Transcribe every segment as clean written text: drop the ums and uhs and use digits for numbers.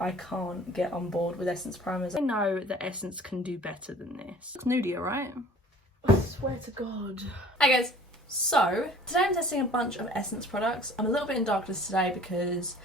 I can't get on board with Essence primers. I know that Essence can do better than this. It's nudier, right? I swear to God. Hi guys. So, today I'm testing a bunch of Essence products. I'm a little bit in darkness today because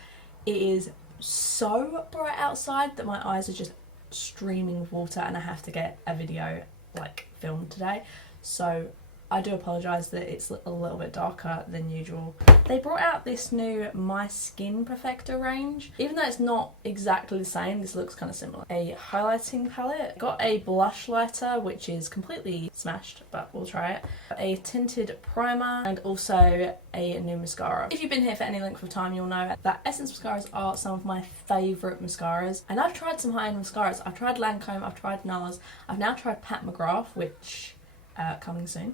it is so bright outside that my eyes are just streaming with water and I have to get a video like filmed today. So I do apologise that it's a little bit darker than usual. They brought out this new My Skin Perfector range. Even though it's not exactly the same, this looks kind of similar. A highlighting palette. Got a blush lighter, which is completely smashed, but we'll try it. A tinted primer and also a new mascara. If you've been here for any length of time, you'll know that Essence mascaras are some of my favourite mascaras. And I've tried some high-end mascaras. I've tried Lancome, I've tried NARS, I've now tried Pat McGrath, which coming soon.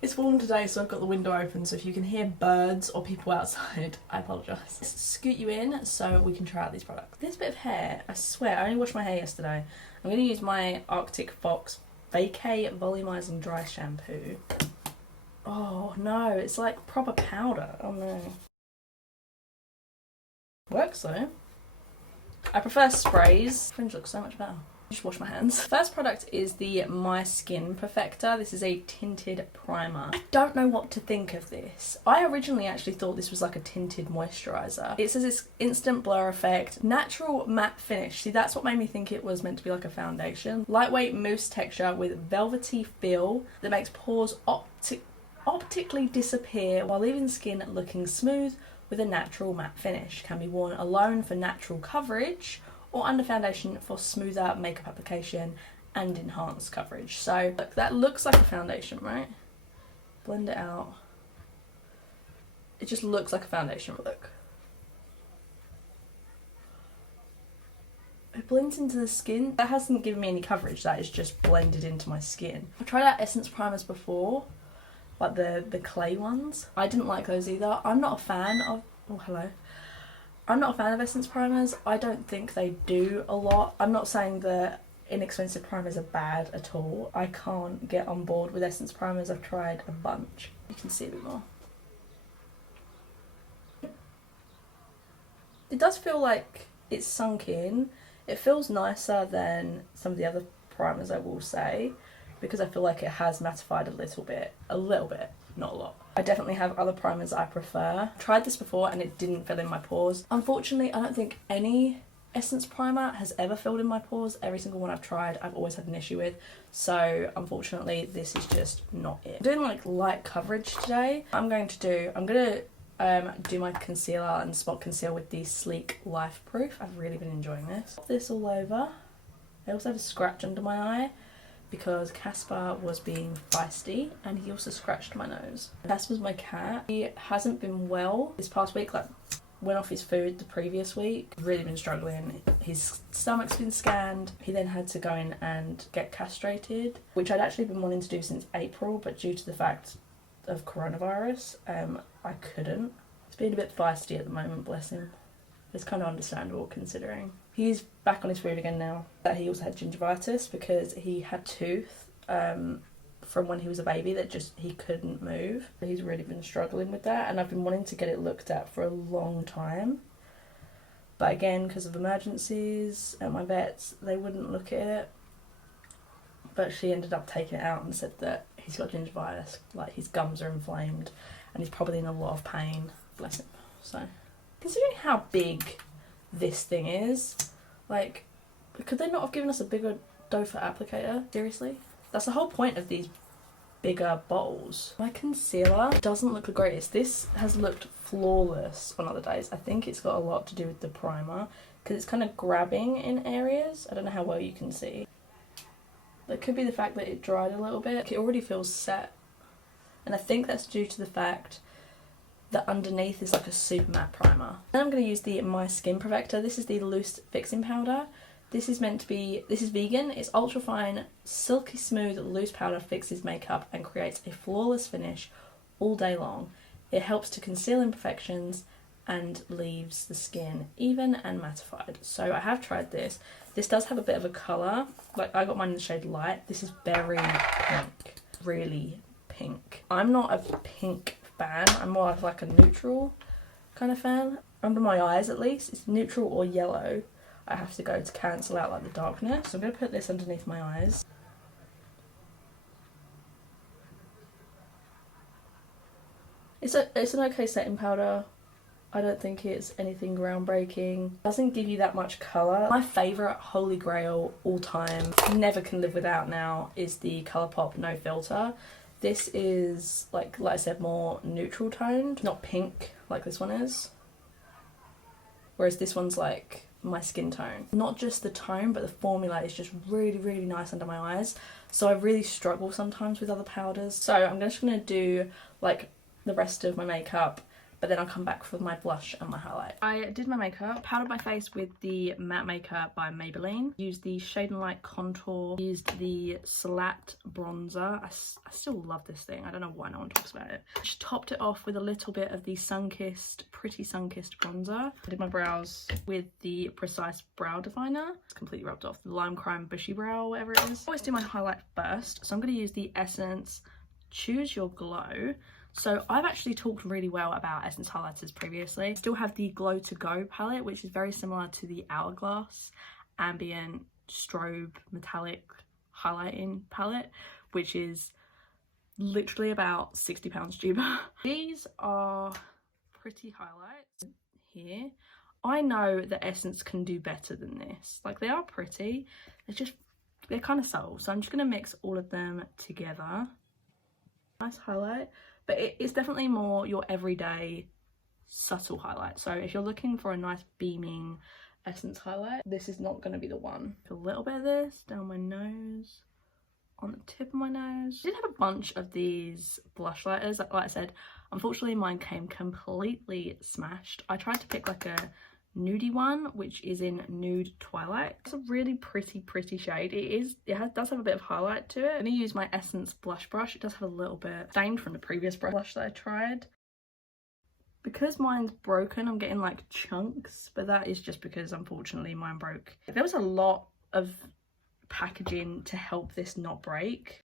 It's warm today, so I've got the window open, so if you can hear birds or people outside, I apologise. Let's scoot you in so we can try out these products. This bit of hair, I swear, I only washed my hair yesterday. I'm going to use my Arctic Fox Vacay Volumising Dry Shampoo. Oh no, it's like proper powder. Oh no. Works though. I prefer sprays. Fringe looks so much better. Just wash my hands. First product is the My Skin Perfector. This is a tinted primer. I don't know what to think of this. I originally actually thought this was like a tinted moisturiser. It says it's instant blur effect, natural matte finish. See, that's what made me think it was meant to be like a foundation. Lightweight mousse texture with velvety feel that makes pores optically disappear while leaving skin looking smooth with a natural matte finish. Can be worn alone for natural coverage or under foundation for smoother makeup application and enhanced coverage. So look, that looks like a foundation, right? Blend it out. It just looks like a foundation, look. It blends into the skin. That hasn't given me any coverage, that is just blended into my skin. I've tried out Essence primers before, like the clay ones. I didn't like those either. I'm not a fan of, oh hello. I'm not a fan of Essence primers. I don't think they do a lot. I'm not saying that inexpensive primers are bad at all. I can't get on board with Essence primers. I've tried a bunch. You can see a bit more. It does feel like it's sunk in. It feels nicer than some of the other primers, I will say, because I feel like it has mattified a little bit, not a lot. I definitely have other primers I prefer. Tried this before and it didn't fill in my pores. Unfortunately, I don't think any Essence primer has ever filled in my pores. Every single one I've tried, I've always had an issue with. So unfortunately, this is just not it. I'm doing like light coverage today. I'm gonna do my concealer and spot conceal with the Sleek Life Proof. I've really been enjoying this. Pop this all over. I also have a scratch under my eye because Casper was being feisty and he also scratched my nose. Casper's my cat. He hasn't been well this past week, like went off his food the previous week. Really been struggling. His stomach's been scanned. He then had to go in and get castrated, which I'd actually been wanting to do since April, but due to the fact of coronavirus, I couldn't. He's been a bit feisty at the moment, bless him. It's kind of understandable considering. He's back on his food again now. He also had gingivitis because he had tooth from when he was a baby that just he couldn't move. He's really been struggling with that and I've been wanting to get it looked at for a long time. But again, because of emergencies at my vets, they wouldn't look at it. But she ended up taking it out and said that he's got gingivitis, like his gums are inflamed and he's probably in a lot of pain. Bless him. So, considering how big this thing is, like, could they not have given us a bigger doe foot applicator? Seriously? That's the whole point of these bigger bottles. My concealer doesn't look the greatest. This has looked flawless on other days. I think it's got a lot to do with the primer because it's kind of grabbing in areas. I don't know how well you can see. It could be the fact that it dried a little bit. It already feels set. And I think that's due to the fact that underneath is like a super matte primer. Then I'm going to use the My Skin Perfector. This is the loose fixing powder. This is vegan. It's ultra fine, silky smooth, loose powder, fixes makeup and creates a flawless finish all day long. It helps to conceal imperfections and leaves the skin even and mattified. So I have tried this. This does have a bit of a colour. Like I got mine in the shade light. This is very pink, really pink. I'm not a pink fan. I'm more of like a neutral kind of fan. under my eyes at least, it's neutral or yellow. I have to go to cancel out like the darkness. So I'm going to put this underneath my eyes. It's an okay setting powder. I don't think it's anything groundbreaking. It doesn't give you that much colour. My favourite holy grail all time, never can live without now, is the Colourpop No Filter. This is, like I said, more neutral toned, not pink like this one is. Whereas this one's like my skin tone. Not just the tone, but the formula is just really, really nice under my eyes. So I really struggle sometimes with other powders. So I'm just going to do like the rest of my makeup, but then I'll come back for my blush and my highlight. I did my makeup, powdered my face with the matte makeup by Maybelline, used the Shade and Light contour, used the Slapped bronzer. I still love this thing, I don't know why no one talks about it. Just topped it off with a little bit of the Sunkissed, Pretty Sunkissed bronzer. I did my brows with the Precise Brow Definer. It's completely rubbed off. The Lime Crime Bushy Brow, whatever it is. I always do my highlight first, so I'm going to use the Essence Choose Your Glow. So I've actually talked really well about Essence highlighters previously. I still have the Glow to Go palette, which is very similar to the Hourglass Ambient Strobe Metallic Highlighting palette, which is literally about £60 cheaper. These are pretty highlights here. I know that Essence can do better than this. Like, they are pretty, they're kind of subtle. So I'm just gonna mix all of them together. Nice highlight. But it's definitely more your everyday subtle highlight. So if you're looking for a nice beaming Essence highlight, this is not going to be the one. A little bit of this down my nose, on the tip of my nose. I did have a bunch of these blush lighters. Like I said, unfortunately mine came completely smashed. I tried to pick like a nudie one, which is in Nude Twilight. It's a really pretty shade. It does have a bit of highlight to it. I'm going to use my Essence blush brush. It does have a little bit stained from the previous blush that I tried. Because mine's broken, I'm getting like chunks, but that is just because unfortunately mine broke. There was a lot of packaging to help this not break.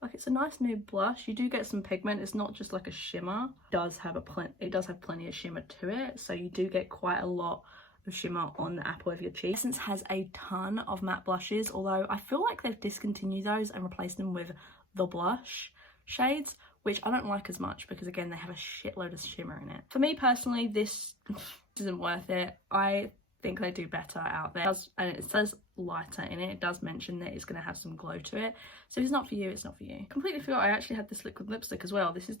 Like, it's a nice nude blush. You do get some pigment. It's not just like a shimmer. It does have plenty of shimmer to it, so you do get quite a lot of shimmer on the apple of your cheek. Essence has a ton of matte blushes, although I feel like they've discontinued those and replaced them with the blush shades, which I don't like as much because, again, they have a shitload of shimmer in it. For me personally, this isn't worth it. I think they do better out there. And it says lighter in it. It does mention that it's going to have some glow to it. So if it's not for you, it's not for you. Completely forgot I actually had this liquid lipstick as well. This is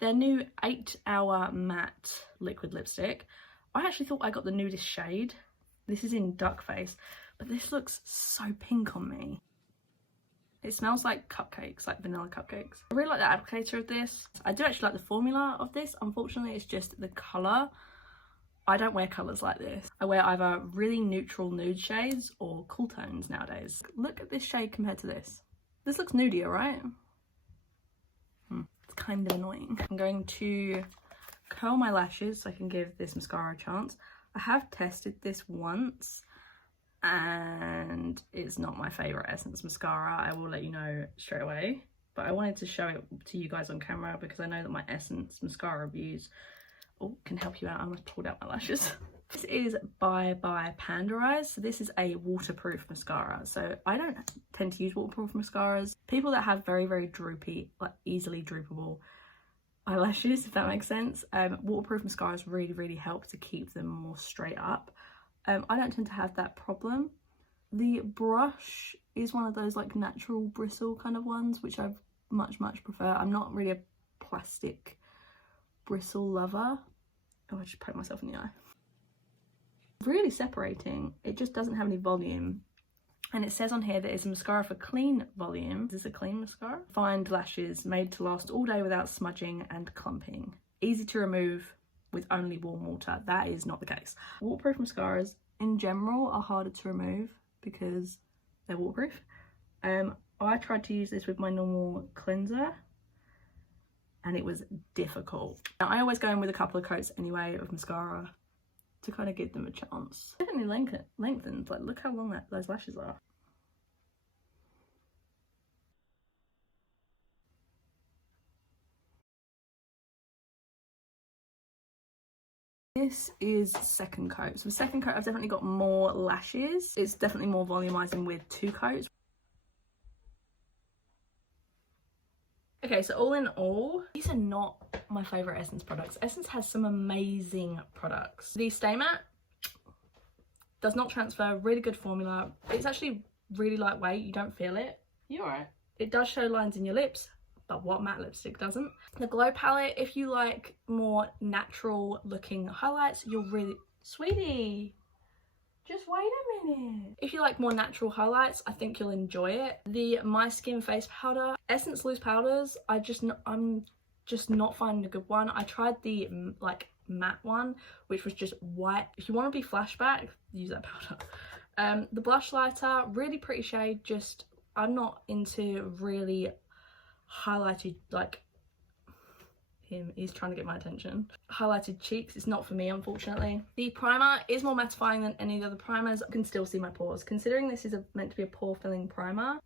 their new 8-hour matte liquid lipstick. I actually thought I got the nudist shade. This is in Duck Face, but this looks so pink on me. It smells like cupcakes, like vanilla cupcakes. I really like the applicator of this. I do actually like the formula of this. Unfortunately, it's just the colour. I don't wear colours like this. I wear either really neutral nude shades or cool tones nowadays. Look at this shade compared to this. This looks nudier, right? It's kind of annoying. I'm going to curl my lashes so I can give this mascara a chance. I have tested this once and it's not my favourite Essence mascara. I will let you know straight away. But I wanted to show it to you guys on camera because I know that my Essence mascara reviews can help you out. I almost pulled out my lashes. This is by Panda. So this is a waterproof mascara. So I don't tend to use waterproof mascaras. People that have very droopy, like easily droopable eyelashes, if that makes sense, waterproof mascaras really help to keep them more straight up. I don't tend to have that problem. The brush is one of those like natural bristle kind of ones, which I much prefer. I'm not really a plastic bristle lover. Oh, I just poked myself in the eye. Really separating. It just doesn't have any volume. And it says on here that it's a mascara for clean volume. Is this a clean mascara? Refined lashes made to last all day without smudging and clumping. Easy to remove with only warm water. That is not the case. Waterproof mascaras in general are harder to remove because they're waterproof. I tried to use this with my normal cleanser and it was difficult. Now, I always go in with a couple of coats anyway of mascara to kind of give them a chance. Definitely lengthened. Like, look how long those lashes are. This is second coat. So with second coat, I've definitely got more lashes. It's definitely more volumizing with 2 coats. Okay, so all in all, these are not my favourite Essence products. Essence has some amazing products. The Stay Matte does not transfer, really good formula. It's actually really lightweight, you don't feel it. You're alright. It does show lines in your lips, but what matte lipstick doesn't? The Glow palette, if you like more natural looking highlights, you'll really... Sweetie, just wait a minute. If you like more natural highlights, I think you'll enjoy it. The My Skin face powder, Essence loose powders, I'm just not finding a good one. I tried the like matte one, which was just white. If you want to be flashback, use that powder. The blush lighter, really pretty shade, just I'm not into really highlighted, like he's trying to get my attention. Highlighted cheeks, it's not for me, unfortunately. The primer is more mattifying than any of the other primers. I can still see my pores. Considering this is meant to be a pore filling primer,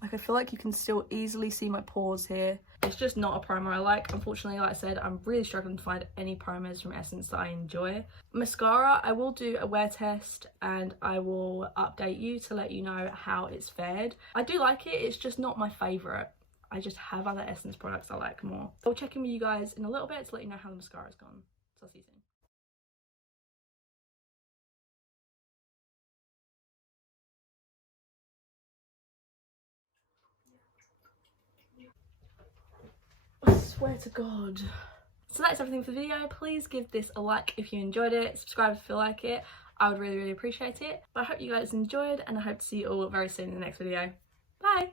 like I feel like you can still easily see my pores here. It's just not a primer I like. Unfortunately, like I said, I'm really struggling to find any primers from Essence that I enjoy. Mascara, I will do a wear test and I will update you to let you know how it's fared. I do like it, it's just not my favourite. I just have other Essence products I like more. I'll check in with you guys in a little bit to let you know how the mascara's gone. So I'll see you soon. I swear to God. So that's everything for the video. Please give this a like if you enjoyed it. Subscribe if you feel like it. I would really, really appreciate it. But I hope you guys enjoyed and I hope to see you all very soon in the next video. Bye!